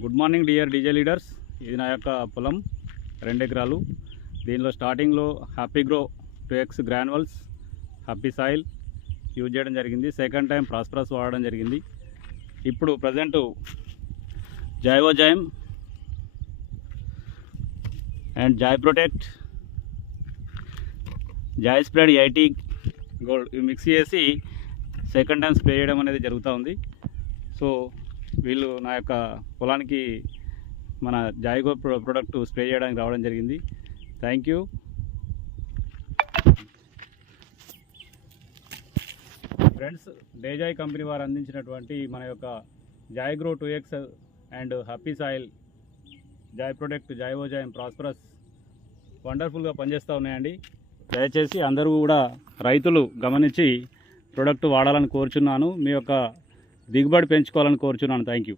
Good morning dear DJ leaders. ఇది నా యొక్క పొలం 2 ఎకరాలు. దీనిలో స్టార్టింగ్లో happy grow 2X granules happy soil use చేయడం జరిగింది. సెకండ్ టైం ప్రాస్పరస్ వాడడం జరిగింది. ఇప్పుడు ప్రజెంట్ జైవోజైమ్ and joy protect, joy spread 80 gold ఇవి మిక్స్ చేసి సెకండ్ టైం స్ప్రే చేయడం అనేది జరుగుతూ ఉంది. సో వీళ్ళు నా యొక్క పొలానికి మన జాయ్గో ప్రోడక్ట్ స్ప్రే చేయడానికి రావడం జరిగింది. Thank you. Friends, Dejoy company వారు అందించినటువంటి మన యొక్క joy grow 2X and happy soil, joy protect, జైవోజైమ్, ప్రాస్పరస్ వండర్ఫుల్గా పనిచేస్తూ ఉన్నాయండి. దయచేసి అందరూ కూడా రైతులు గమనించి ప్రోడక్ట్ వాడాలని కోరుచున్నాను. మీ యొక్క దిగుబడి పెంచుకోవాలని కోరుచున్నాను. Thank you.